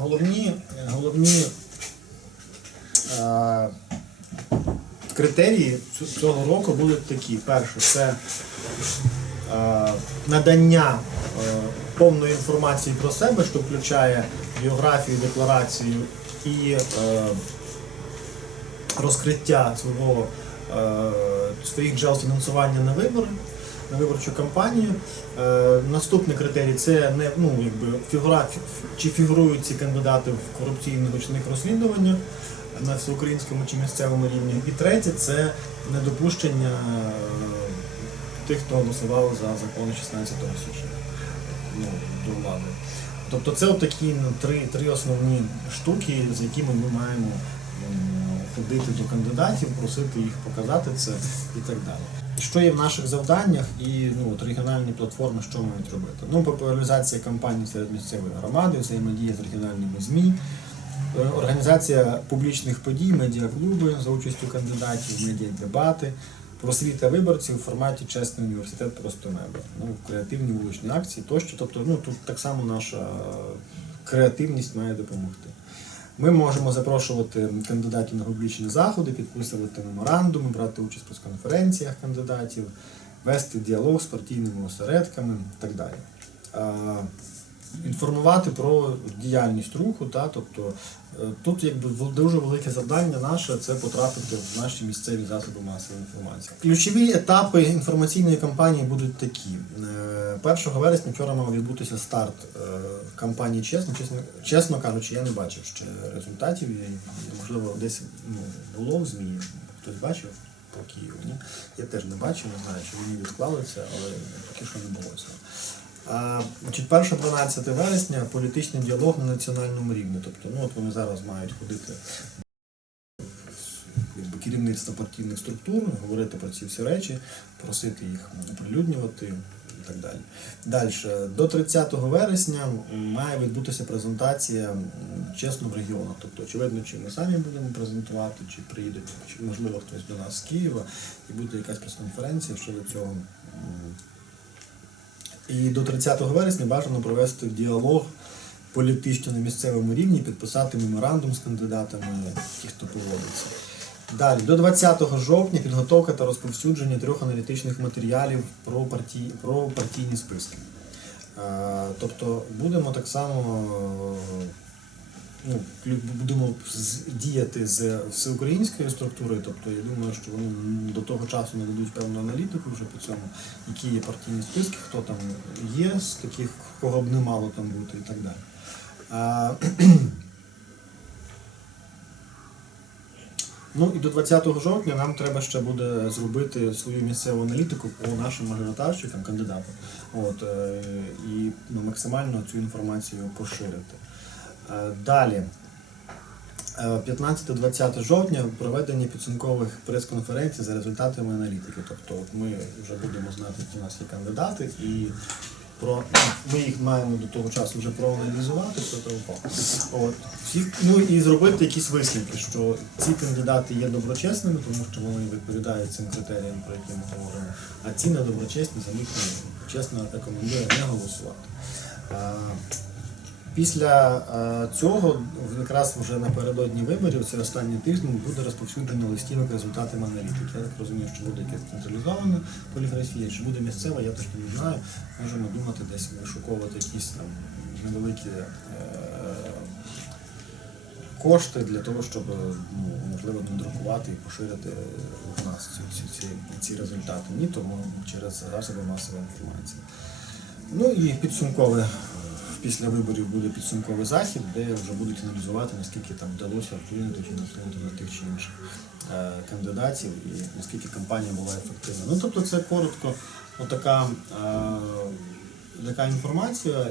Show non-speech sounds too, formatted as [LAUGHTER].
головні, головні е, критерії цього року будуть такі. Перше, це е, надання е, повної інформації про себе, що включає біографію, декларацію і е, розкриття свого, е, своїх джерел фінансування на вибори, на виборчу кампанію. Е, наступний критерій це не ну, якби фігура, чи фігурують ці кандидати в корупційних гучних розслідуваннях на всеукраїнському чи місцевому рівні. І третє це недопущення е, тих, хто голосував за закони 16 січня ну, до влади. Тобто це такі ну, три, три основні штуки, з якими ми маємо ходити до кандидатів, просити їх показати це і так далі. Що є в наших завданнях і ну, от регіональні платформи, що мають робити? Ну, популяризація кампаній серед місцевої громади, взаємодія з регіональними ЗМІ, е, організація публічних подій, медіаклуби за участю кандидатів, медіадебати, просвіта виборців у форматі чесний університет просто небо. Ну, креативні вуличні акції тощо. Тобто, ну тут так само наша креативність має допомогти. Ми можемо запрошувати кандидатів на публічні заходи, підписувати меморандуми, брати участь в прес-конференціях кандидатів, вести діалог з партійними осередками і так далі. Інформувати про діяльність руху, та, тобто е, тут якби дуже велике завдання наше це потрапити в наші місцеві засоби масової інформації. Ключові етапи інформаційної кампанії будуть такі. Е, 1 вересня вчора мав відбутися старт е, кампанії чесно. Чесно, чесно кажучи, я не бачив ще результатів. Можливо, десь ну, було в ЗМІ. Хтось бачив по Києву. Ні? Я теж не бачив, не знаю, чи вони відклали це, але поки що не було цього. А, значить, 1-12 вересня політичний діалог на національному рівні. Тобто, ну от вони зараз мають ходити якби, керівництво партійних структур, говорити про ці всі речі, просити їх оприлюднювати і так далі. Далі, до 30 вересня має відбутися презентація чесно в регіонах. Тобто, очевидно, чи ми самі будемо презентувати, чи приїде, чи можливо хтось до нас з Києва, і буде якась прес-конференція щодо цього. І до 30 вересня бажано провести діалог політично на місцевому рівні, підписати меморандум з кандидатами, ті, хто поводиться. Далі, до 20 жовтня підготовка та розповсюдження трьох аналітичних матеріалів про, партій, про партійні списки. Е, Тобто будемо так само ну, будемо діяти з всеукраїнською структурою, тобто я думаю, що вони до того часу нададуть певну аналітику вже по цьому, які є партійні списки, хто там є з таких, кого б не мало там бути і так далі. А, [CLEARS THROAT] Ну і до 20 жовтня нам треба ще буде зробити свою місцеву аналітику по нашим мажоритарщикам, кандидатам. От, е, і ну, максимально цю інформацію поширити. Е, Далі. Е, 15-20 жовтня проведення підсумкових прес-конференцій за результатами аналітики. Тобто ми вже будемо знати, які у нас є кандидати, і про, ми їх маємо до того часу вже проаналізувати. От, ну і зробити якісь висновки, що ці кандидати є доброчесними, тому що вони відповідають цим критеріям, про які ми говоримо, а ці недоброчесні, за них ми чесно рекомендую не голосувати. Після е, цього, якраз вже напередодні виборів, це останній тиждень, буде розповсюджено листівок результатами аналітики. Я так розумію, що буде якась централізована поліграфія, чи буде місцева, я точно не знаю. Можемо думати десь вишуковувати якісь там невеликі е, кошти для того, щоб ну, можливо надрукувати і поширити в нас ці, ці, ці результати. Ні, тому через засоби масової інформації. Ну і підсумкове. Після виборів буде підсумковий захід, де вже будуть аналізувати, наскільки там вдалося вплинути чи вплинути на тих чи інших е, кандидатів і наскільки кампанія була ефективна. Ну тобто це коротко, отака, е, така інформація.